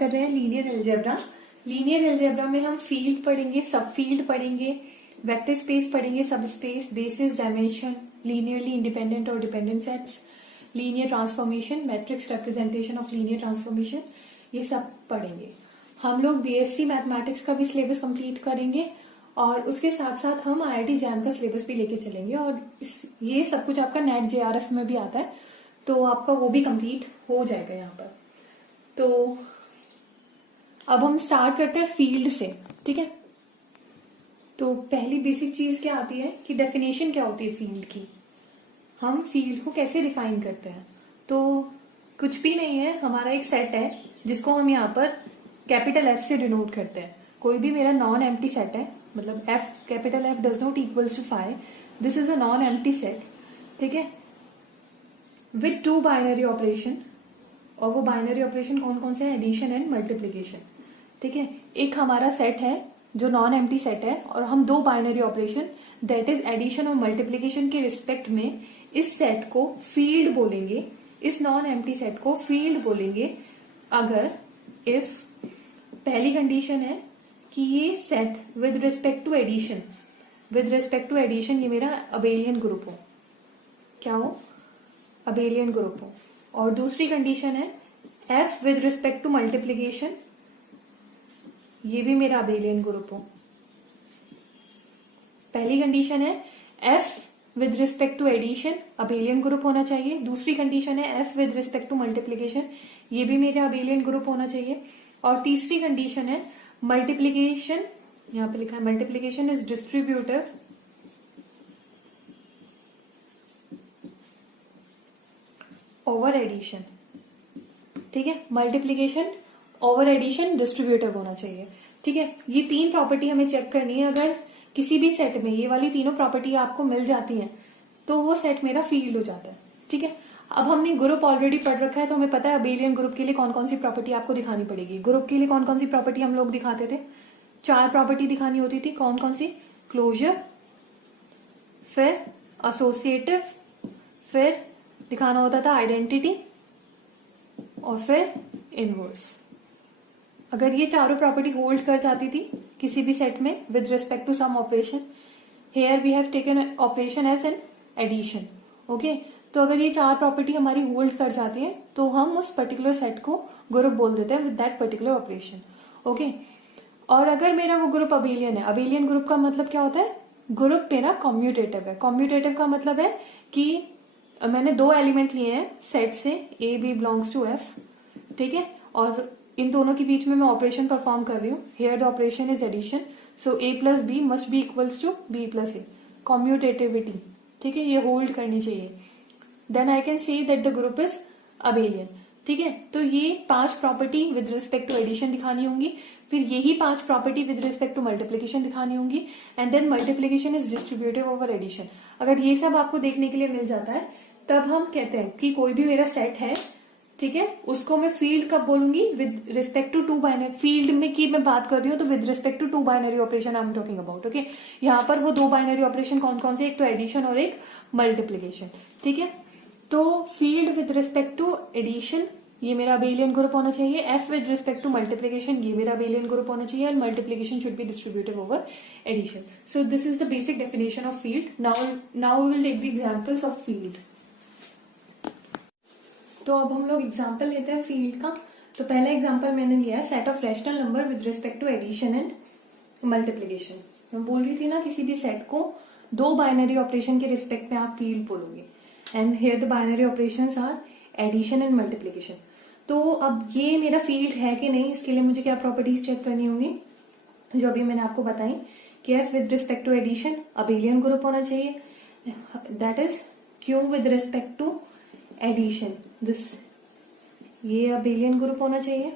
कर रहे हैं लीनियर अलजेब्रा। लीनियर अलजेब्रा में हम फील्ड पढ़ेंगे, सब फील्ड पढ़ेंगे, वेक्टर स्पेस पढ़ेंगे, subspace, basis, dimension, linearly independent और dependent sets, linear transformation, matrix representation of linear transformation, ये सब पढ़ेंगे। हम लोग बीएससी मैथमेटिक्स का भी सिलेबस कंप्लीट करेंगे और उसके साथ साथ हम आईआईटी जैम का सिलेबस भी लेके चलेंगे और ये सब कुछ आपका नेट जेआरएफ में भी आता है, तो आपका वो भी कंप्लीट हो जाएगा यहाँ पर। तो अब हम स्टार्ट करते हैं फील्ड से, ठीक है। तो पहली बेसिक चीज क्या आती है कि डेफिनेशन क्या होती है फील्ड की, हम फील्ड को कैसे डिफाइन करते हैं। तो कुछ भी नहीं है, हमारा एक सेट है जिसको हम यहाँ पर कैपिटल एफ से डिनोट करते हैं। कोई भी मेरा नॉन एम्प्टी सेट है, मतलब F, capital F does not equals to 5, this is a non empty set, ठीक है, विथ 2 बाइनरी ऑपरेशन। और वो बाइनरी ऑपरेशन कौन कौन से हैं, एडिशन एंड मल्टीप्लीकेशन, ठीक है। एक हमारा सेट है जो नॉन एम्प्टी सेट है और हम 2 binary operation that is addition और मल्टीप्लीकेशन के रिस्पेक्ट में इस सेट को फील्ड बोलेंगे, इस नॉन एम्प्टी सेट को फील्ड बोलेंगे अगर इफ पहली कंडीशन है कि ये set with respect to addition, with respect to addition ये मेरा अबेलियन ग्रुप हो, क्या हो, अबेलियन ग्रुप हो। और दूसरी कंडीशन है F with respect to multiplication, ये भी मेरा अबेलियन ग्रुप हो। पहली कंडीशन है F with respect to addition, abelian group होना चाहिए। दूसरी कंडीशन है F with respect to multiplication, ये भी मेरा अबेलियन ग्रुप होना चाहिए। और तीसरी कंडीशन है मल्टीप्लीकेशन, यहां पे लिखा है multiplication is distributive over addition, ठीक है, मल्टीप्लीकेशन ओवर एडिशन डिस्ट्रीब्यूटिव होना चाहिए, ठीक है। ये 3 प्रॉपर्टी हमें चेक करनी है। अगर किसी भी सेट में ये वाली तीनों प्रॉपर्टी आपको मिल जाती हैं तो वो सेट मेरा फील्ड हो जाता है, ठीक है। अब हमने ग्रुप ऑलरेडी पढ़ रखा है तो हमें पता है अबेलियन ग्रुप के लिए कौन कौन सी प्रॉपर्टी आपको दिखानी पड़ेगी। ग्रुप के लिए कौन कौन सी प्रॉपर्टी हम लोग दिखाते थे, 4 प्रॉपर्टी दिखानी होती थी। कौन कौन सी, क्लोजर, फिर एसोसिएटिव, फिर दिखाना होता था आइडेंटिटी और फिर इनवर्स। अगर ये चारों प्रॉपर्टी होल्ड कर जाती थी किसी भी सेट में with respect to some operation, here we have taken operation as an addition, okay. तो अगर ये 4 प्रॉपर्टी हमारी होल्ड कर जाती है तो हम उस पर्टिकुलर सेट को ग्रुप बोल देते हैं with that particular operation, okay. और अगर मेरा वो ग्रुप अबेलियन है, अबेलियन ग्रुप का मतलब क्या होता है, ग्रुप मेरा कम्यूटेटिव है। कम्यूटेटिव का मतलब है कि मैंने 2 एलिमेंट लिए हैं सेट से, A B belongs to F, ठीक है, और इन दोनों के बीच में मैं ऑपरेशन परफॉर्म कर रही हूँ। Here the operation is addition, so A plus B must be equals to B plus A, commutativity, ठीक है, ये होल्ड करनी चाहिए। Then I can say that the group is abelian, ठीक है। तो ये 5 property with respect to addition दिखानी होंगी, फिर यही 5 property with respect to multiplication दिखानी होंगी, and then multiplication is distributive over addition. अगर ये सब आपको देखने के लिए मिल जाता है तब हम कहते हैं कि कोई भी मेरा सेट है, ठीक है, उसको मैं फील्ड कब बोलूंगी, with respect to 2 binary. Field में की मैं बात कर रही हूँ तो with respect to 2 binary operation I am talking about, okay. यहाँ पर वो 2 बाइनरी ऑपरेशन कौन कौन से, एक तो एडिशन और एक मल्टीप्लीकेशन, ठीक है। तो field with respect to addition ये मेरा अबेलियन ग्रुप होना चाहिए, F with respect to multiplication ये मेरा अबेलियन ग्रुप होना चाहिए, and multiplication should be distributive over addition. So this is the basic definition of field. Now we will take the examples of field. तो अब हम लोग एग्जांपल लेते हैं फील्ड का। तो पहला एग्जांपल मैंने लिया है set of rational number with respect to addition and multiplication. मैं बोल रही थी ना किसी भी सेट को 2 बाइनरी ऑपरेशन के रिस्पेक्ट में आप फील्ड बोलोगे, and here the binary operations are addition and multiplication. तो अब ये मेरा फील्ड है कि नहीं, इसके लिए मुझे क्या प्रॉपर्टीज चेक करनी होंगी, जो अभी मैंने आपको बताई कि F with respect to addition abelian group होना चाहिए, that is Q with respect to addition, this ये अबेलियन ग्रुप होना चाहिए,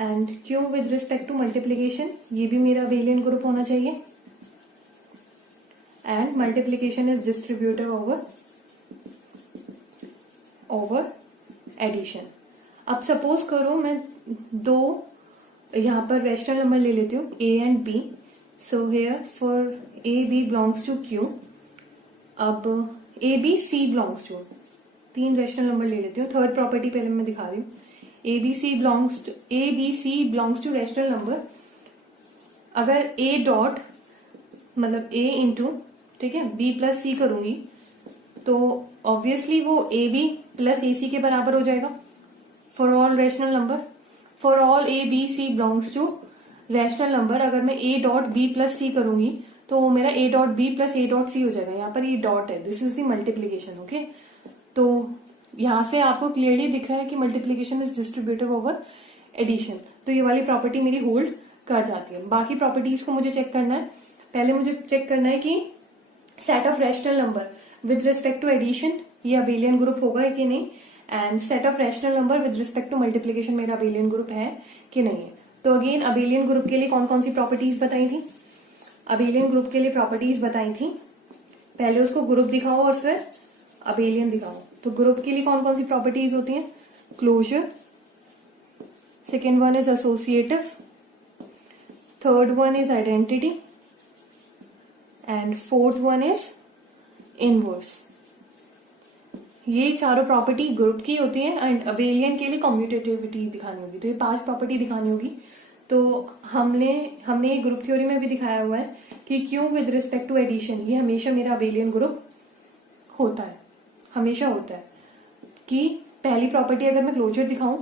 and Q with respect to multiplication ये भी मेरा अबेलियन ग्रुप होना चाहिए, and multiplication is distributive over addition. अब सपोज करो मैं 2 यहां पर रैशनल नंबर ले लेती हूँ a and b, so here for a b belongs to q। अब a b c belongs to, 3 rational number ले लेती हूँ। थर्ड प्रॉपर्टी पहले मैं दिखा रही हूँ, A B C belongs to rational number, अगर ए डॉट मतलब ए इंटू, ठीक है, बी प्लस सी करूंगी तो ऑब्वियसली वो ए बी प्लस ए सी के बराबर हो जाएगा for all rational number. For all A B C belongs to rational number, अगर मैं A dot B plus C करूंगी तो वो मेरा A dot B plus A dot C हो जाएगा। यहाँ पर ये डॉट है, this is the multiplication. Okay, तो यहां से आपको क्लियरली दिख रहा है कि multiplication is distributive over addition. तो ये वाली प्रॉपर्टी मेरी होल्ड कर जाती है। बाकी प्रॉपर्टीज को मुझे चेक करना है। पहले मुझे चेक करना है कि set of rational number with respect to addition ये अबेलियन ग्रुप होगा कि नहीं, and set of rational number with respect to multiplication मेरा अबेलियन ग्रुप है कि नहीं है। तो अगेन अबेलियन ग्रुप के लिए कौन कौन सी प्रॉपर्टीज बताई थी? अबेलियन ग्रुप के लिए प्रॉपर्टीज बताई थी, पहले उसको ग्रुप दिखाओ और फिर अबेलियन दिखाओ। तो ग्रुप के लिए कौन कौन सी प्रॉपर्टीज होती हैं? Closure, second one is associative, third one is identity, and fourth one is inverse. ये चारों प्रॉपर्टी ग्रुप की होती है एंड अबेलियन के लिए कम्यूटेटिविटी दिखानी होगी। तो ये 5 प्रॉपर्टी दिखानी होगी। तो हमने ग्रुप थ्योरी में भी दिखाया हुआ है कि Q with respect to addition ये हमेशा मेरा अबेलियन ग्रुप होता है, हमेशा होता है। कि पहली प्रॉपर्टी अगर मैं क्लोजर दिखाऊं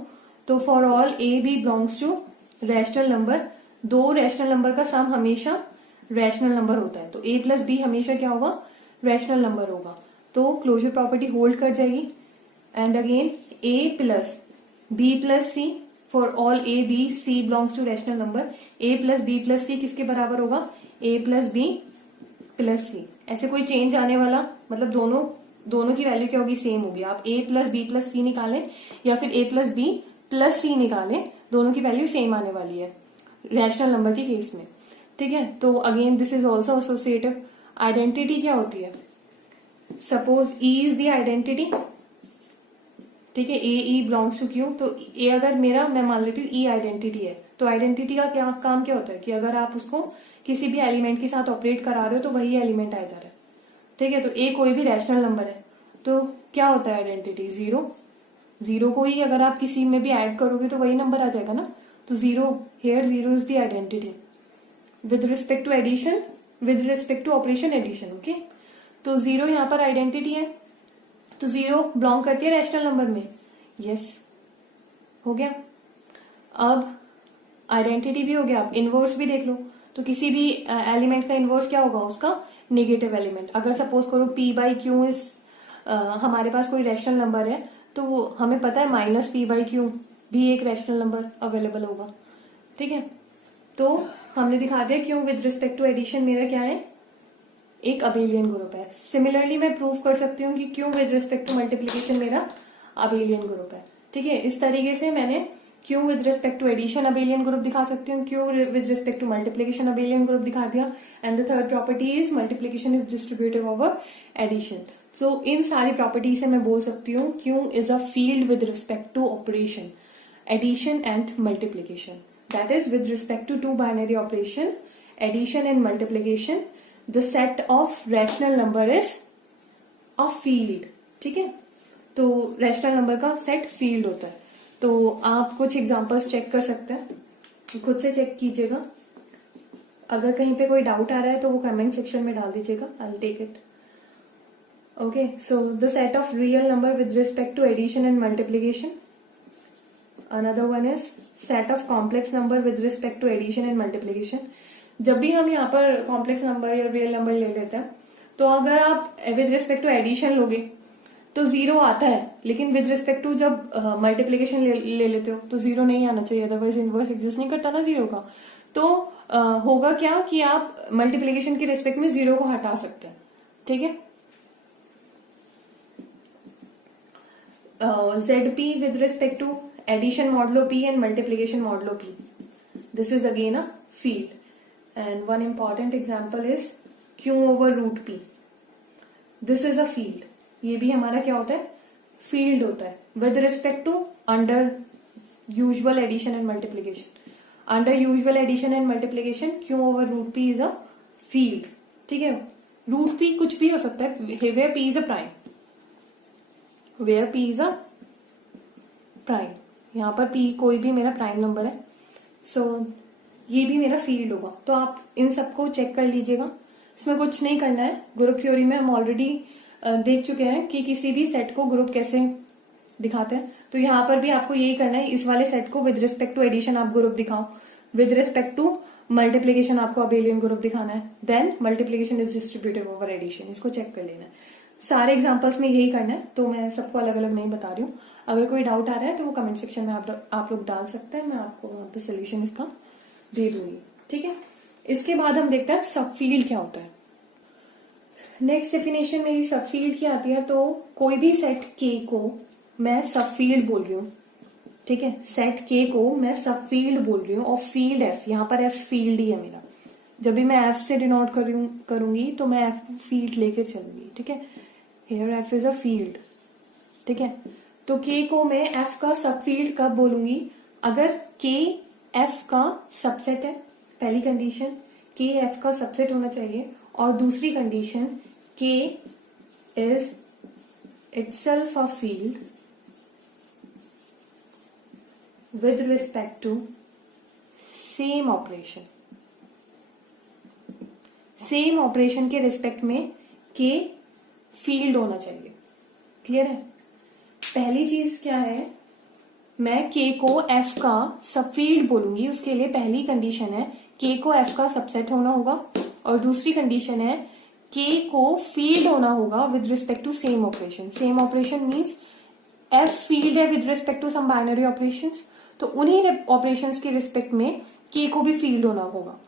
तो for all A B belongs to rational number, 2 rational number का सम हमेशा रैशनल नंबर होता है। तो ए प्लस बी हमेशा क्या होगा? रैशनल नंबर होगा। तो क्लोजर प्रॉपर्टी होल्ड कर जाएगी। And again A plus B plus C, for all A B C belongs to rational number, A plus B plus C किसके बराबर होगा? A plus B plus C. ऐसे कोई change आने वाला मतलब दोनों की वैल्यू क्या होगी? सेम होगी। आप ए प्लस बी प्लस सी निकालें या फिर ए प्लस बी प्लस सी निकालें, दोनों की वैल्यू सेम आने वाली है रैशनल नंबर के केस में। ठीक है, तो again this is also associative. Identity क्या होती है? Suppose E is the identity, ठीक है, ए ई बिलोंग्स टू क्यू। तो ए अगर मेरा, मैं मान लेती हूँ ई आइडेंटिटी है, तो आइडेंटिटी का क्या काम क्या होता है कि अगर आप उसको किसी भी एलिमेंट के साथ ऑपरेट करा रहे हो तो वही एलिमेंट आ जा रहा है। ठीक है, तो ए कोई भी रैशनल नंबर है तो क्या होता है आइडेंटिटी? जीरो को ही अगर आप किसी में भी ऐड करोगे तो वही नंबर आ जाएगा ना। तो zero is the identity with respect to addition, with respect to operation addition. Okay, तो 0 यहाँ पर आइडेंटिटी है, तो 0 बिलोंग करती है रैशनल नंबर में। यस, हो गया। अब आइडेंटिटी भी हो गया, अब इनवर्स भी देख लो। तो किसी भी एलिमेंट का इनवर्स क्या होगा? उसका नेगेटिव एलिमेंट। अगर सपोज करो p बाई क्यू इज, हमारे पास कोई रैशनल नंबर है तो वो हमें पता है माइनस p बाई क्यू भी एक रैशनल नंबर अवेलेबल होगा। ठीक है, तो हमने दिखा दिया क्यों विद रिस्पेक्ट टू एडिशन मेरा क्या है? एक अबेलियन ग्रुप है। सिमिलरली मैं प्रूव कर सकती हूँ कि Q with respect to multiplication मेरा अबेलियन ग्रुप है। ठीक है, इस तरीके से मैंने Q with respect to addition abelian group दिखा सकती हूँ, Q with respect to multiplication abelian group दिखा दिया। And the third property is multiplication is distributive over addition. So इन सारी प्रॉपर्टी से मैं बोल सकती हूँ Q is a field with respect to operation addition and multiplication, that is with respect to 2 binary operation addition and multiplication the set of rational number is a field। ठीक है, तो रैशनल नंबर का set field होता है। तो आप कुछ examples check कर सकते हैं, खुद से चेक कीजिएगा। अगर कहीं पे कोई डाउट आ रहा है तो वो कमेंट सेक्शन में डाल दीजिएगा, I will take it. Okay, so the set of real number with respect to addition and multiplication. Another one is set of complex number with respect to addition and multiplication. जब भी हम यहाँ पर complex number या real number ले लेते हैं तो अगर आप विद रिस्पेक्ट टू एडिशन लोगे तो 0 आता है, लेकिन विद रिस्पेक्ट टू जब मल्टीप्लीकेशन ले लेते हो तो 0 नहीं आना चाहिए, अदरवाइज इनवर्स एग्जिस्ट नहीं करता ना 0 का। तो होगा क्या कि आप मल्टीप्लीकेशन के रिस्पेक्ट में 0 को हटा सकते हैं। ठीक है, ZP with respect to addition modulo P and multiplication modulo P, this is again a field. And one important example is Q over root P. This is a field. ये भी हमारा क्या होता है? फील्ड होता है with respect to under usual addition and multiplication. Under usual addition and multiplication, Q over root P is a field. ठीक है, root P कुछ भी हो सकता है, where P is a prime. Where P is a prime. यहाँ पर p कोई भी मेरा प्राइम नंबर है, सो ये भी मेरा फील्ड होगा। तो आप इन सबको चेक कर लीजिएगा, इसमें कुछ नहीं करना है। ग्रुप थ्योरी में हम ऑलरेडी देख चुके हैं कि किसी भी सेट को ग्रुप कैसे दिखाते हैं। तो यहाँ पर भी आपको यही करना है, इस वाले सेट को विद रिस्पेक्ट टू एडिशन आप ग्रुप दिखाओ, विद रिस्पेक्ट टू मल्टीप्लीकेशन आपको अबेलियन ग्रुप दिखाना है, then multiplication is distributive over addition, इसको चेक कर लेना है। सारे एग्जांपल्स में यही करना है, तो मैं सबको अलग अलग नहीं बता रही हूँ। अगर कोई डाउट आ रहा है तो वो कमेंट सेक्शन में आप लोग डाल सकते हैं, मैं आपको वहां पे सोल्यूशन इसका दे दूंगी, ठीक है। इसके बाद हम देखते हैं सब फील्ड क्या होता है। नेक्स्ट डेफिनेशन मेरी सब फील्ड की आती है, तो कोई भी सेट के को मैं सब फील्ड बोल रही हूँ, ठीक है। सेट के को मैं सब फील्ड बोल रही हूँ और फील्ड एफ, यहाँ पर एफ फील्ड ही है मेरा। जब भी मैं एफ से डिनोट करूंगी तो मैं एफ फील्ड लेकर चलूंगी, ठीक है। Here F is a field, ठीक है। तो के को मैं एफ का सब फील्ड कब बोलूंगी, अगर के एफ का सबसेट है, पहली कंडीशन के एफ का सबसेट होना चाहिए, और दूसरी कंडीशन के is itself a field with respect to same operation, same operation के रिस्पेक्ट में के फील्ड होना चाहिए। क्लियर है। पहली चीज क्या है, मैं के को एफ का सब फील्ड बोलूंगी, उसके लिए पहली कंडीशन है के को एफ का सबसेट होना होगा, और दूसरी कंडीशन है के को फील्ड होना होगा with respect to same operation. Same operation means F field है with respect to some binary operations, तो उन्हीं ऑपरेशंस के रिस्पेक्ट में के को भी फील्ड होना होगा।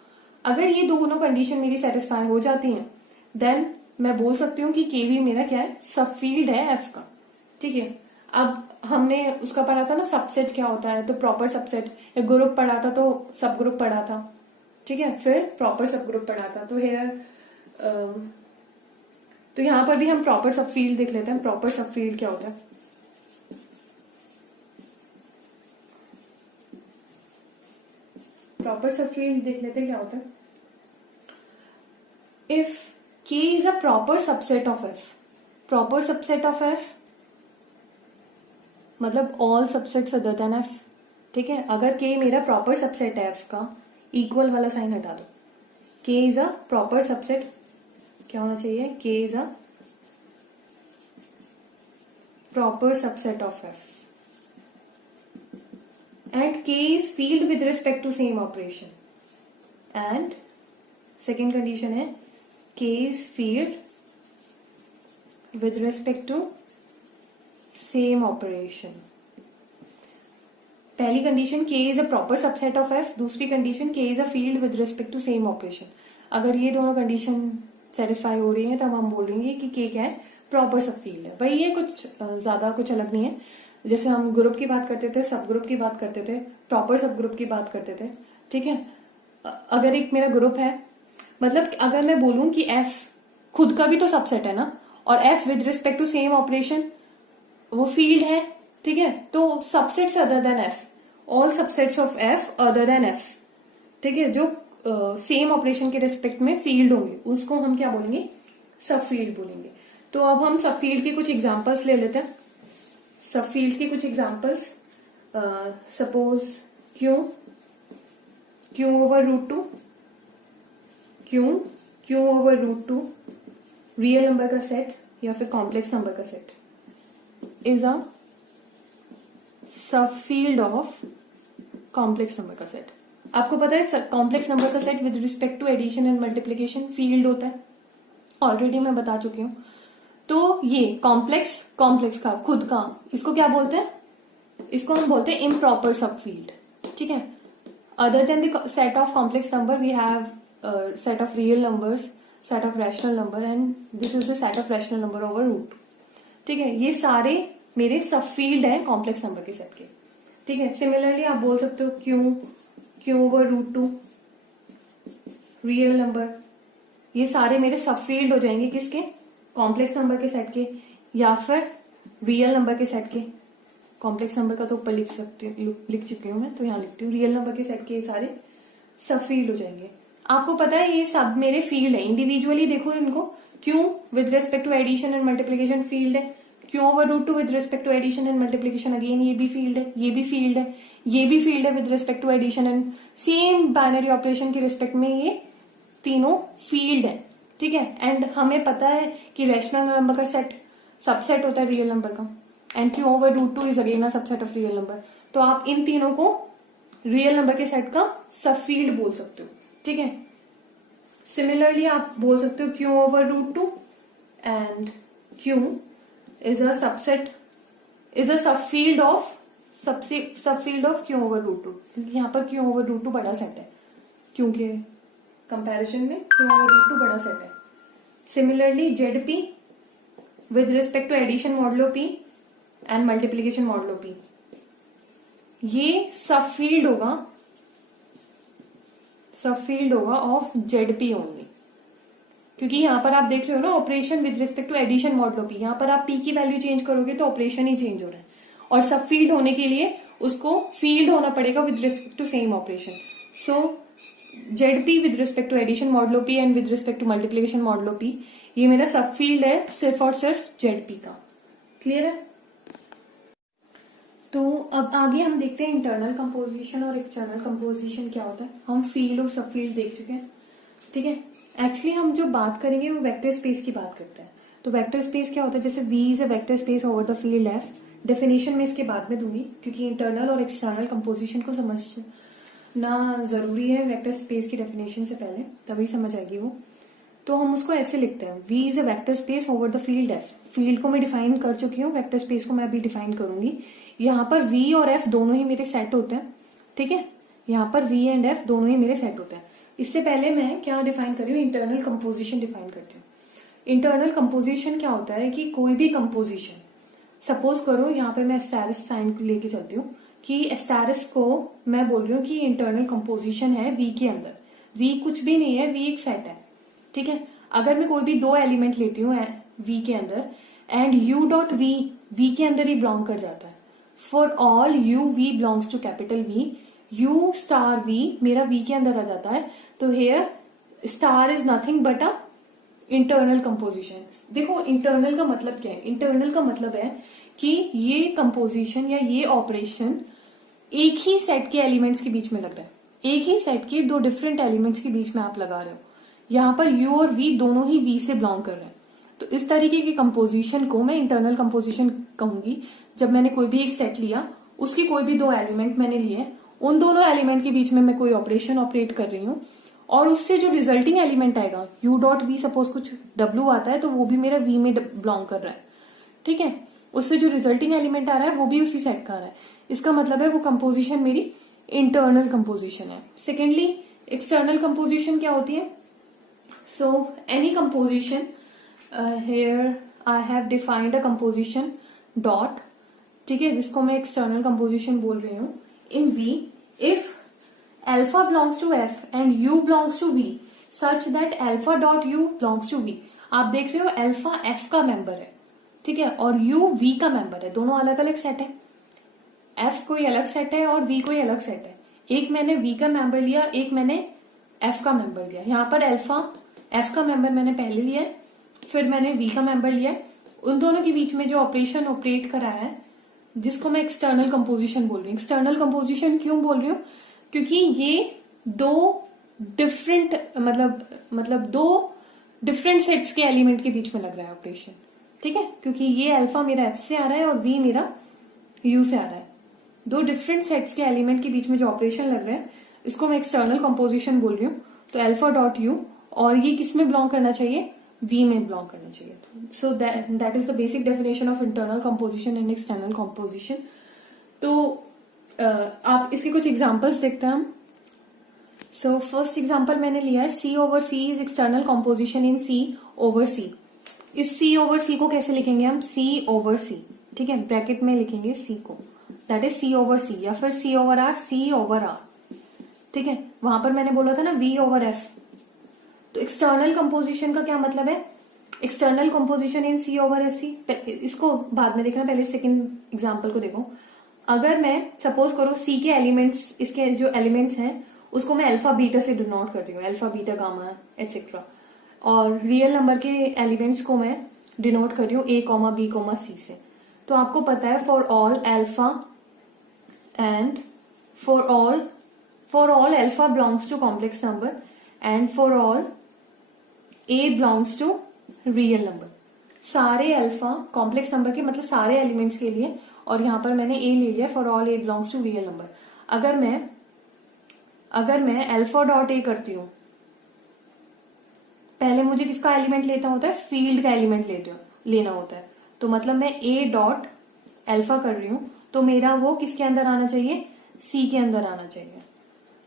अगर ये दोनों कंडीशन मेरी सेटिस्फाई हो जाती हैं, देन मैं बोल सकती हूँ कि के भी मेरा क्या है, सब फील्ड है एफ का, ठीक है। अब हमने उसका पढ़ा था ना सबसेट क्या होता है, तो प्रॉपर सबसेट, या ग्रुप पढ़ा था तो सब ग्रुप पढ़ा था, ठीक है, फिर प्रॉपर सब ग्रुप पढ़ा था। तो तो यहां पर भी हम प्रॉपर सब फील्ड देख लेते हैं। प्रॉपर सब फील्ड क्या होता है, प्रॉपर सब फील्ड देख लेते हैं क्या होता है। If K is a proper subset of F, proper subset of F मतलब all subsets other than F, ठीक है। अगर के मेरा प्रॉपर सबसेट है एफ का, इक्वल वाला साइन हटा दो, के इज अ प्रॉपर सबसेट, क्या होना चाहिए, के is a proper subset of F and K is field with respect to same operation, and second condition है K is field with respect to same operation। पहली condition K is a proper subset of F, दूसरी condition K is a field with respect to same operation। अगर ये दोनों condition satisfy हो रही है तब हम बोल रहे हैं कि K क्या है, प्रॉपर सब फील्ड है। भाई ये कुछ ज्यादा कुछ अलग नहीं है, जैसे हम ग्रुप की बात करते थे, सब ग्रुप की बात करते थे, प्रॉपर सब ग्रुप की बात करते थे, ठीक है। अगर एक मेरा ग्रुप है, मतलब अगर मैं बोलूं कि एफ खुद का भी तो सबसेट है ना, और F with respect to same operation वो फील्ड है, ठीक है। तो subsets other than F, all subsets of F other than F, ठीक है, जो सेम ऑपरेशन के रिस्पेक्ट में फील्ड होंगे उसको हम क्या बोलेंगे, सब फील्ड बोलेंगे। तो अब हम सब फील्ड के कुछ एग्जाम्पल्स ले लेते हैं। सब फील्ड के कुछ examples, suppose Q over root two, Q over root two real number का सेट या फिर कॉम्प्लेक्स नंबर का set is a subfield of complex number का सेट। आपको पता है कॉम्प्लेक्स नंबर का set with respect to addition and multiplication field होता है, ऑलरेडी मैं बता चुकी हूं। तो ये कॉम्प्लेक्स का खुद का, इसको क्या बोलते हैं, इसको हम बोलते हैं इम्प्रॉपर सब फील्ड, ठीक है। Other than the set of complex number we have set of real numbers, set of rational number, and this is the set of rational number over root, ठीक है। ये सारे मेरे सब फील्ड है कॉम्प्लेक्स नंबर के सेट के, ठीक है। सिमिलरली आप बोल सकते हो Q over root two real number, ये सारे मेरे सब फील्ड हो जाएंगे किसके, कॉम्प्लेक्स नंबर के सेट के या फिर रियल नंबर के सेट के। कॉम्प्लेक्स नंबर का तो ऊपर लिख चुकी हूं मैं, तो यहाँ लिखती हूँ रियल नंबर के सेट के सारे सब फील्ड हो जाएंगे। आपको पता है ये सब मेरे फील्ड है, इंडिविजुअली देखो इनको, Q with respect to addition and multiplication field है, Q over root two with respect to addition and multiplication, again ये भी फील्ड है, ये भी फील्ड है, ये भी फील्ड है with respect to addition and same binary operation के रिस्पेक्ट में ये तीनों फील्ड है, ठीक है। एंड हमें पता है कि रैशनल नंबर का सेट सबसेट होता है रियल नंबर का, and Q over root two is again a subset of real number. तो आप इन तीनों को रियल नंबर के सेट का सब फील्ड बोल सकते हो, ठीक है। सिमिलरली आप बोल सकते हो Q over root two and Q is a subset, is a subfield of Q over root two. यहाँ पर क्यू ओवर रूट टू बड़ा सेट है, क्योंकि कंपैरिजन में क्यू ओवर रूट टू बड़ा सेट है। Similarly Z P with respect to addition modulo P and multiplication modulo P, ये सब फील्ड होगा ऑफ जेड पी ओनली, क्योंकि यहां पर आप देख रहे हो ना operation with respect to addition modulo P, यहां पर आप पी की वैल्यू चेंज करोगे तो ऑपरेशन ही चेंज हो रहा है, और सब फील्ड होने के लिए उसको फील्ड होना पड़ेगा with respect to same operation. So Z P with respect to addition modulo P and with respect to multiplication modulo P, ये मेरा सब फील्ड है सिर्फ और सिर्फ जेड पी का। क्लियर है? तो अब आगे हम देखते हैं इंटरनल कंपोजिशन और एक्सटर्नल कंपोजिशन क्या होता है। हम फील्ड और सब फील्ड देख चुके हैं, ठीक है। एक्चुअली हम जो बात करेंगे वो वेक्टर स्पेस की बात करते हैं। तो वेक्टर स्पेस क्या होता है, जैसे V is a vector space over the field F, definition में इसके बाद में दूंगी क्योंकि इंटरनल और एक्सटर्नल कंपोजिशन को समझना जरूरी है वेक्टर स्पेस की डेफिनेशन से पहले, तभी समझ आएगी वो। तो हम उसको ऐसे लिखते हैं, V is a vector space over the field F। Field को मैं डिफाइन कर चुकी हूँ, वेक्टर स्पेस को मैं अभी डिफाइन करूंगी। यहाँ पर V और F दोनों ही मेरे सेट होते हैं, ठीक है। यहाँ पर V एंड F दोनों ही मेरे सेट होते हैं। इससे पहले मैं क्या डिफाइन कर रही हूँ, इंटरनल कंपोजिशन डिफाइन करती हूँ। इंटरनल कंपोजिशन क्या होता है कि कोई भी कंपोजिशन, सपोज करो यहाँ पे मैं एस्टेरिस्क साइन लेके चलती हूँ कि एस्टेरिस्क को मैं बोल रही हूँ कि इंटरनल कंपोजिशन है V के अंदर। V कुछ भी नहीं है, V एक सेट है, ठीक है। अगर मैं कोई भी दो एलिमेंट लेती हूँ V के अंदर एंड U डॉट V के अंदर ही बिलोंग कर जाता है। For all U V belongs to capital V, U star V मेरा V के अंदर आ जाता है। तो here star is nothing but a internal composition. देखो इंटरनल का मतलब क्या है, इंटरनल का मतलब है कि ये कंपोजिशन या ये ऑपरेशन एक ही सेट के एलिमेंट्स के बीच में लग रहा है, एक ही सेट के दो डिफरेंट एलिमेंट्स के बीच में आप लगा रहे हो। यहाँ पर U और V दोनों ही V से बिलोंग कर रहे हैं, तो इस तरीके की कंपोजिशन को मैं इंटरनल कंपोजिशन कहूंगी। जब मैंने कोई भी एक सेट लिया, उसकी कोई भी दो एलिमेंट मैंने लिए, उन दोनों एलिमेंट के बीच में मैं कोई ऑपरेशन ऑपरेट कर रही हूँ, और उससे जो रिजल्टिंग एलिमेंट आएगा U डॉट V, सपोज कुछ W आता है तो वो भी मेरा V में बिलोंग कर रहा है, ठीक है। उससे जो रिजल्टिंग एलिमेंट आ रहा है वो भी उसी सेट का आ रहा है, इसका मतलब है वो कंपोजिशन मेरी इंटरनल कंपोजिशन है। सेकेंडली एक्सटर्नल कंपोजिशन क्या होती है, so any composition, here I have defined a composition dot, ठीक है, जिसको मैं एक्सटर्नल कंपोजिशन बोल रही हूँ। इन V, if alpha belongs to F and U belongs to V such that alpha dot U belongs to V। आप देख रहे हो अल्फा F का मेंबर है, ठीक है, और U V का मेंबर है, दोनों अलग अलग सेट है। F कोई अलग सेट है और V कोई अलग सेट है। एक मैंने V का मेंबर लिया, एक मैंने F का मेंबर लिया। यहाँ पर अल्फा F का मेंबर मैंने पहले लिया है, फिर मैंने V का मेंबर लिया। उन दोनों के बीच में जो ऑपरेशन ऑपरेट करा है, जिसको मैं एक्सटर्नल कंपोजिशन बोल रही हूँ। एक्सटर्नल कंपोजिशन क्यों बोल रही हूँ, क्योंकि ये दो डिफरेंट मतलब दो डिफरेंट सेट्स के एलिमेंट के बीच में लग रहा है ऑपरेशन, ठीक है। क्योंकि ये अल्फा मेरा F से आ रहा है और V मेरा U से आ रहा है, दो डिफरेंट सेट्स के एलिमेंट के बीच में जो ऑपरेशन लग रहा है, इसको मैं एक्सटर्नल कंपोजिशन बोल रही हूँ। तो अल्फा डॉट U, और ये किस में बिलोंग करना चाहिए, V में बिलोंग करना चाहिए। So that is the basic definition of internal composition and external composition. तो आप इसके कुछ एग्जांपल्स देखते हैं हम। सो फर्स्ट एग्जांपल मैंने लिया है, C over C is external composition in C over C। इस C ओवर C को कैसे लिखेंगे हम, C ओवर C, ठीक है, ब्रैकेट में लिखेंगे C को, that is C over C, या फिर C over R, C over R, ठीक है। वहां पर मैंने बोला था ना V ओवर F। तो एक्सटर्नल कंपोजिशन का क्या मतलब है, एक्सटर्नल कंपोजिशन इन C ओवर F C। इसको बाद में देखना, पहले सेकंड एग्जांपल को देखो। अगर मैं सपोज करो C के एलिमेंट्स, इसके जो एलिमेंट्स हैं उसको मैं अल्फा बीटा से डिनोट कर रही हूँ, अल्फा बीटा गामा एटसेट्रा, और रियल नंबर के एलिमेंट्स को मैं डिनोट कर रही हूँ A comma B comma C से। तो आपको पता है for all alpha and for all alpha belongs to complex number and for all A belongs to real number. सारे अल्फा कॉम्प्लेक्स नंबर के मतलब सारे एलिमेंट्स के लिए, और यहां पर मैंने ए ले लिया for all A belongs to real number. अगर मैं अल्फा डॉट ए करती हूं, पहले मुझे किसका एलिमेंट लेता होता है, फील्ड का एलिमेंट लेना होता है। तो मतलब मैं ए डॉट अल्फा कर रही हूं तो मेरा वो किसके अंदर आना चाहिए, सी के अंदर आना चाहिए।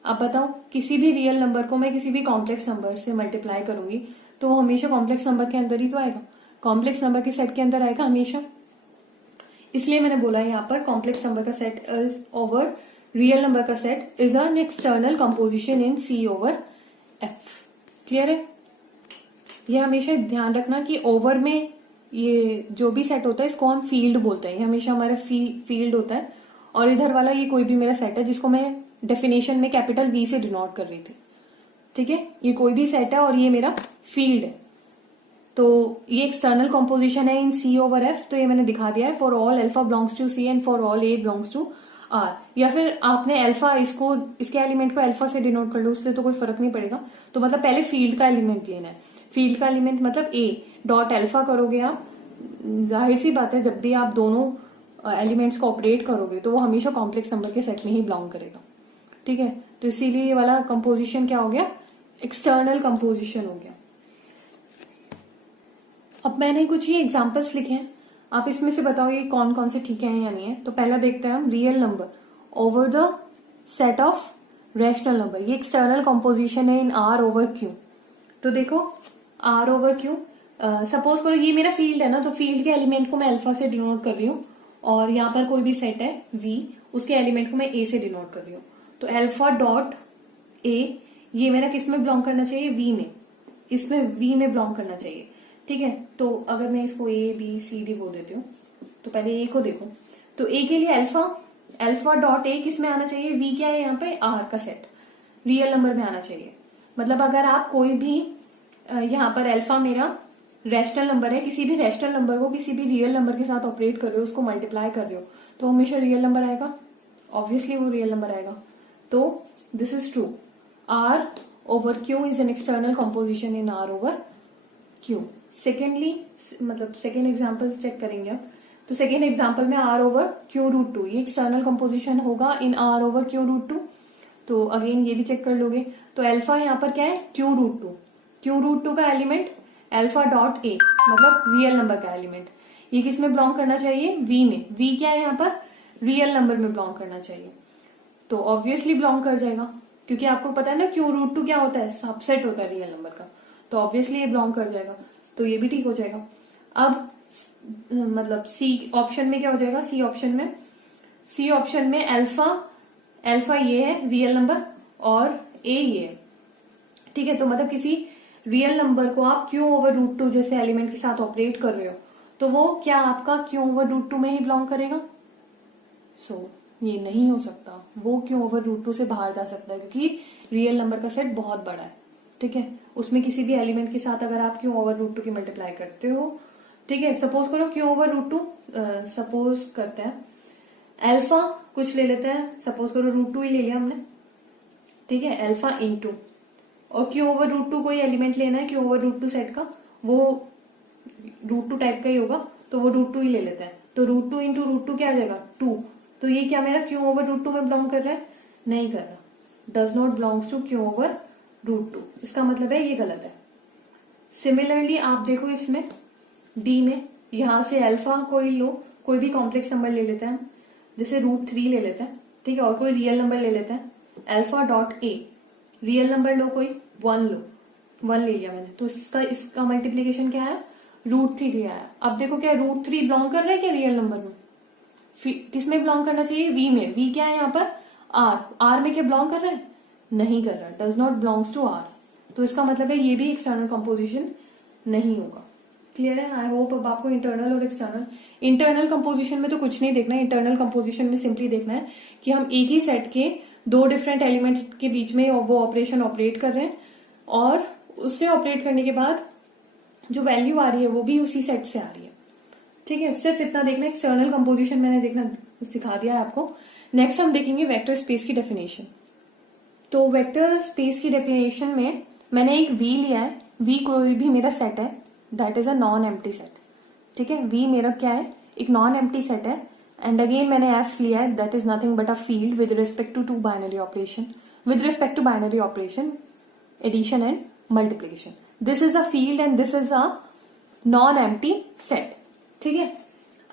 अब बताओ किसी भी रियल नंबर को मैं किसी भी कॉम्प्लेक्स नंबर से मल्टीप्लाई करूंगी तो वो हमेशा कॉम्प्लेक्स नंबर के अंदर ही तो आएगा, कॉम्प्लेक्स नंबर के सेट के अंदर आएगा हमेशा। इसलिए मैंने बोला यहाँ पर कॉम्प्लेक्स नंबर का set is over real number का set is an external composition in C over F. Clear है? ये हमेशा ध्यान रखना कि ओवर में ये जो भी सेट होता है इसको हम फील्ड बोलते हैं, ये हमेशा हमारा फील्ड होता है। और इधर वाला ये कोई भी मेरा सेट है जिसको मैं डेफिनेशन में कैपिटल वी से डिनोट कर रही थी, ठीक है। ये कोई भी सेट है और ये मेरा फील्ड है। तो ये एक्सटर्नल कॉम्पोजिशन है इन सी ओवर एफ। तो ये मैंने दिखा दिया है for all alpha belongs to C and for all A belongs to R. या फिर आपने अल्फा इसके एलिमेंट को अल्फा से डिनोट कर लो, उससे तो कोई फर्क नहीं पड़ेगा। तो मतलब पहले फील्ड का एलिमेंट लेना है। फील्ड का एलिमेंट मतलब ए डॉट अल्फा करोगे आप, जाहिर सी बात है जब भी आप दोनों एलिमेंट्स को ऑपरेट करोगे तो वो हमेशा कॉम्प्लेक्स नंबर के सेट में ही बिलोंग करेगा, ठीक है। तो इसीलिए ये वाला कंपोजिशन क्या हो गया, एक्सटर्नल कंपोजिशन हो गया। अब मैंने कुछ ये एग्जांपल्स लिखे हैं, आप इसमें से बताओ ये कौन कौन से ठीक है या नहीं है। तो पहला देखते हैं हम, real number over the set of rational number. ये एक्सटर्नल कंपोजिशन है इन आर ओवर क्यू। तो देखो आर ओवर क्यू, सपोज करो ये मेरा फील्ड है ना, तो फील्ड के एलिमेंट को मैं अल्फा से डिनोट कर रही हूँ और यहाँ पर कोई भी सेट है वी, उसके एलिमेंट को मैं ए से डिनोट कर रही हूँ। तो अल्फा डॉट ए ये मेरा किस में बिलोंग करना चाहिए, वी में, इसमें वी में बिलोंग करना चाहिए, ठीक है। तो अगर मैं इसको ए बी सी डी बोल देती हूँ तो पहले ए को देखो। तो ए के लिए अल्फा डॉट ए किस में आना चाहिए, वी क्या है यहाँ पे, आर का सेट, रियल नंबर में आना चाहिए। मतलब अगर आप कोई भी यहाँ पर अल्फा मेरा रैशनल नंबर है, किसी भी रैशनल नंबर को किसी भी रियल नंबर के साथ ऑपरेट कर रहे हो, उसको मल्टीप्लाई कर रहे हो, तो हमेशा रियल नंबर आएगा, ऑब्वियसली वो रियल नंबर आएगा। तो this is true, R over Q is an external composition in R over Q. Secondly मतलब सेकेंड एग्जाम्पल चेक करेंगे अब। तो सेकेंड एग्जाम्पल में R over Q root two, ये एक्सटर्नल कंपोजिशन होगा in R over Q root two. तो again ये भी चेक कर लोगे। तो अल्फा यहाँ पर क्या है, Q root two, Q root two का एलिमेंट अल्फा डॉट ए मतलब रियल नंबर का एलिमेंट, ये किस में बिलोंग करना चाहिए, वी में। वी क्या है यहाँ पर, रियल नंबर में बिलोंग करना चाहिए। तो ऑब्वियसली बिलोंग कर जाएगा क्योंकि आपको पता है ना क्यू रूट टू क्या होता है, सबसेट होता है रियल नंबर का। तो ऑब्वियसली ये बिलोंग कर जाएगा, तो ये भी ठीक हो जाएगा। अब मतलब सी ऑप्शन में क्या हो जाएगा, सी ऑप्शन में अल्फा ये है रियल नंबर और ए ये है, ठीक है। तो मतलब किसी रियल नंबर को आप क्यू ओवर रूट टू जैसे एलिमेंट के साथ ऑपरेट कर रहे हो तो वो क्या आपका क्यू ओवर रूट टू में ही बिलोंग करेगा। सो ये नहीं हो सकता, वो क्यू ओवर रूट टू से बाहर जा सकता है क्योंकि रियल नंबर का सेट बहुत बड़ा है, ठीक है। उसमें किसी भी एलिमेंट के साथ अगर आप क्यू ओवर रूट टू की मल्टीप्लाई करते हो, ठीक है। सपोज करो Q over root two, suppose करते हैं अल्फा कुछ ले लेते हैं, सपोज करो रूट टू ही ले लिया हमने, ठीक है, अल्फा इंटू, और क्यू ओवर रूट टू कोई एलिमेंट लेना है Q over root two set का, वो रूट टू टाइप का ही होगा तो वो रूट टू ही ले लेते हैं। तो root two into root two क्या आ जाएगा, 2। तो ये क्या मेरा क्यू ओवर रूट टू में बिलोंग कर रहा है, नहीं कर रहा, does not belongs to Q over root two. इसका मतलब है ये गलत है। सिमिलरली आप देखो इसमें डी में, यहां से अल्फा कोई भी कॉम्प्लेक्स नंबर ले लेते हैं, जैसे रूट 3 ले लेते हैं, ठीक है, और कोई रियल नंबर ले लेते हैं, alpha dot a real number लो, कोई 1 लो, 1 ले लिया मैंने, तो इसका मल्टीप्लीकेशन क्या है, रूट 3 आया। अब देखो क्या रूट 3 बिलोंग कर रहा है क्या रियल नंबर में, किसमें बिलोंग करना चाहिए, वी में। वी क्या है यहाँ पर, आर में क्या बिलोंग कर रहा है, नहीं कर रहा, does not belongs to R. तो इसका मतलब है ये भी एक्सटर्नल कंपोजिशन नहीं होगा। क्लियर है? आई होप अब आपको इंटरनल और इंटरनल कंपोजिशन में तो कुछ नहीं देखना है। इंटरनल कंपोजिशन में सिंपली देखना है कि हम एक ही सेट के 2 डिफरेंट एलिमेंट के बीच में वो ऑपरेशन ऑपरेट कर रहे हैं और उससे ऑपरेट करने के बाद जो वैल्यू आ रही है वो भी उसी सेट से आ रही है। ठीक है, सिर्फ इतना देखना, एक्सटर्नल कंपोजिशन मैंने देखना सिखा दिया है आपको। नेक्स्ट हम देखेंगे वेक्टर स्पेस की डेफिनेशन। तो वेक्टर स्पेस की डेफिनेशन में मैंने एक वी लिया है, वी कोई भी मेरा सेट है, that is a non empty set. ठीक है, वी मेरा क्या है, एक नॉन एम्प्टी सेट है। एंड अगेन मैंने एफ लिया है, that is nothing but a field with respect to two binary operation, with respect to binary operation, addition and multiplication. This is a field and this is a non empty set. ठीक है,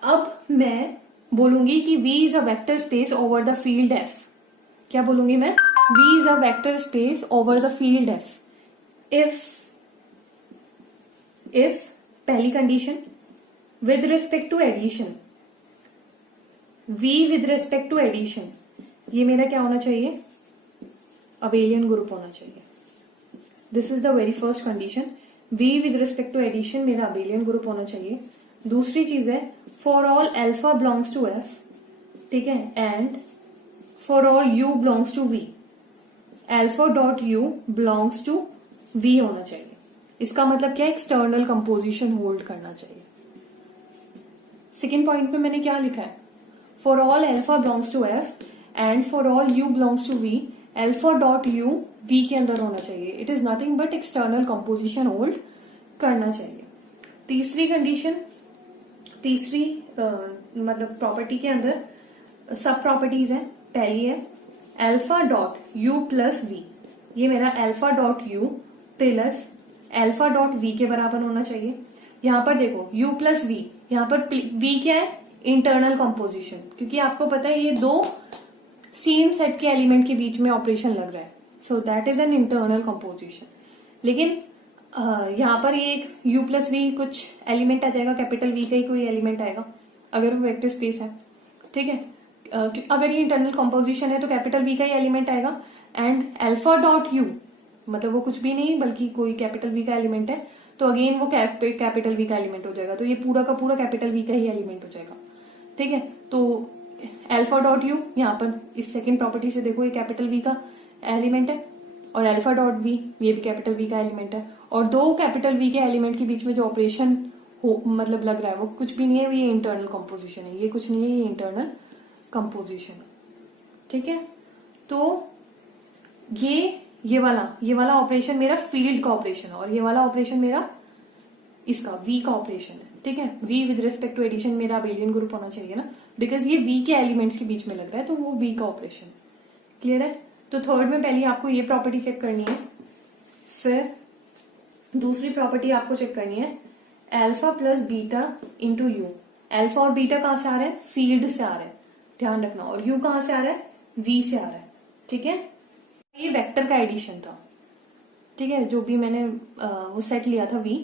अब मैं बोलूंगी कि V is a vector space over the field F। क्या बोलूंगी मैं, V is a vector space over the field F if पहली condition with respect to addition, V with respect to addition, ये मेरा क्या होना चाहिए, अबेलियन ग्रुप होना चाहिए। This is the very first condition, V with respect to addition मेरा abelian group होना चाहिए। दूसरी चीज है for all alpha belongs to F, ठीक है, and for all you belongs to V, alpha dot U belongs to V होना चाहिए। इसका मतलब क्या है, एक्सटर्नल कंपोजिशन होल्ड करना चाहिए। सेकेंड पॉइंट में मैंने क्या लिखा है, for all alpha belongs to F and for all you belongs to V, alpha dot U V के अंदर होना चाहिए। It is nothing but external composition hold करना चाहिए। तीसरी कंडीशन, तीसरी मतलब प्रॉपर्टी के अंदर सब प्रॉपर्टीज है। पहली है alpha dot U plus V, ये मेरा alpha dot U plus alpha dot V के बराबर होना चाहिए। यहां पर देखो u प्लस वी, यहां पर v क्या है, इंटरनल कंपोजिशन, क्योंकि आपको पता है ये दो सेम सेट के एलिमेंट के बीच में ऑपरेशन लग रहा है, so that is an internal composition. लेकिन यहाँ पर ये एक u प्लस वी कुछ एलिमेंट आ जाएगा, कैपिटल V का ही कोई एलिमेंट आएगा अगर वो वेक्टर स्पेस है। ठीक है, अगर ये इंटरनल कंपोजिशन है तो कैपिटल V का ही एलिमेंट आएगा। एंड अल्फा डॉट यू मतलब वो कुछ भी नहीं बल्कि कोई कैपिटल V का एलिमेंट है, तो अगेन वो कैपिटल V का एलिमेंट हो जाएगा, तो ये पूरा का पूरा कैपिटल V का ही एलिमेंट हो जाएगा। ठीक है, तो अल्फा डॉट यू यहाँ पर इस सेकेंड प्रॉपर्टी से देखो ये कैपिटल V का एलिमेंट है, और अल्फा डॉट V ये भी कैपिटल V का एलिमेंट है, और दो कैपिटल V के एलिमेंट के बीच में जो ऑपरेशन हो मतलब लग रहा है वो कुछ भी नहीं है, ये इंटरनल कंपोजिशन है, ये कुछ नहीं है, ये इंटरनल कंपोजिशन है। ठीक है, तो ये वाला ऑपरेशन मेरा फील्ड का ऑपरेशन है, और ये वाला ऑपरेशन मेरा इसका V का ऑपरेशन है। ठीक है, V with respect to addition मेरा अबेलियन ग्रुप होना चाहिए ना, बिकॉज ये V के एलिमेंट्स के बीच में लग रहा है, तो वो V का ऑपरेशन। क्लियर है, तो थर्ड में पहले आपको ये प्रॉपर्टी चेक करनी है, फिर दूसरी प्रॉपर्टी आपको चेक करनी है alpha plus beta into you. Alpha और बीटा कहां से आ रहा है, फील्ड से आ रहा है, ध्यान रखना, और यू कहां से आ रहा है, V से आ रहा है। ठीक है, ये वेक्टर का एडिशन था। ठीक है, जो भी मैंने वो सेट लिया था V,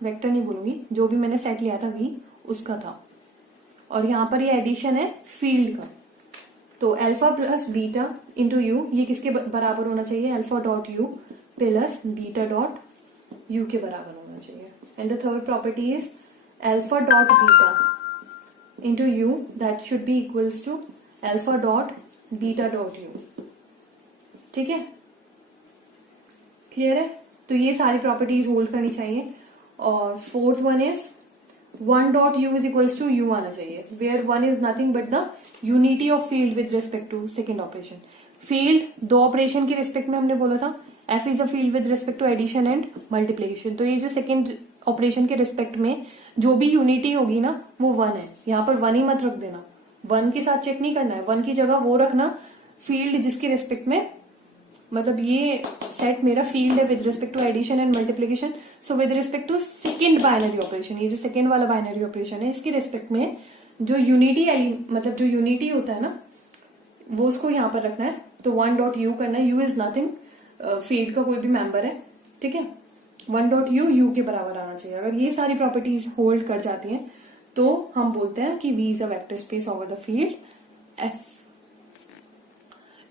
वेक्टर नहीं बोलूंगी, जो भी मैंने सेट लिया था V उसका था, और यहां पर ये एडिशन है फील्ड का। तो alpha plus beta into U ये किसके बराबर होना चाहिए, alpha dot U plus beta dot U के बराबर होना चाहिए। And the third property is alpha dot beta into U that should be equals to alpha dot beta dot U. ठीक है, क्लियर है, तो ये सारी प्रॉपर्टीज होल्ड करनी चाहिए। और fourth one is one dot you is equals to U आना चाहिए, where one is nothing but the unity of field with respect to second operation. Field दो ऑपरेशन के रिस्पेक्ट में हमने बोला था, F is a field with respect to addition and multiplication, तो ये जो सेकेंड ऑपरेशन के रिस्पेक्ट में जो भी यूनिटी होगी ना वो वन है। यहाँ पर वन ही मत रख देना, वन के साथ चेक नहीं करना है, वन की जगह वो रखना फील्ड जिसके रिस्पेक्ट में, मतलब ये सेट मेरा फील्ड है with respect to addition and multiplication, so with respect to second binary operation, ये जो सेकेंड वाला बाइनरी ऑपरेशन है इसके रिस्पेक्ट में जो यूनिटी मतलब जो यूनिटी होता है ना वो उसको यहाँ पर रखना है। तो वन डॉट यू करना है, यू इज नथिंग, फील्ड का कोई भी मेंबर है। ठीक है, वन डॉट यू के बराबर आना चाहिए। अगर ये सारी प्रॉपर्टीज होल्ड कर जाती हैं तो हम बोलते हैं कि V is a vector space over the field F।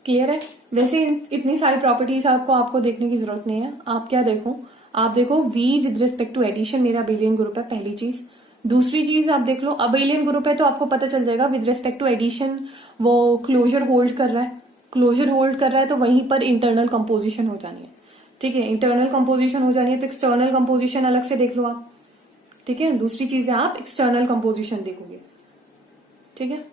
Clear है, वैसे इतनी सारी प्रॉपर्टीज आपको देखने की जरूरत नहीं है। आप क्या देखो, आप देखो V with respect to addition मेरा अबेलियन ग्रुप है, पहली चीज। दूसरी चीज आप देख लो, अबेलियन ग्रुप है तो आपको पता चल जाएगा विद रिस्पेक्ट टू एडिशन वो क्लोजर होल्ड कर रहा है, क्लोजर होल्ड कर रहा है तो वहीं पर इंटरनल कंपोजिशन हो जानी है। ठीक है, इंटरनल कंपोजिशन हो जानी है तो एक्सटर्नल कंपोजिशन अलग से देख लो आप। ठीक है, दूसरी चीज है आप एक्सटर्नल कंपोजिशन देखोगे। ठीक है,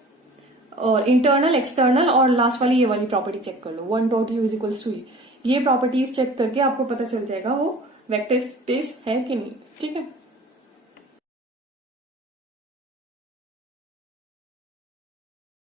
और इंटरनल, एक्सटर्नल और लास्ट वाली ये वाली प्रॉपर्टी चेक कर लो, 1 dot you is equals to e. ये प्रॉपर्टीज चेक करके आपको पता चल जाएगा वो वेक्टर स्पेस है कि नहीं। ठीक है।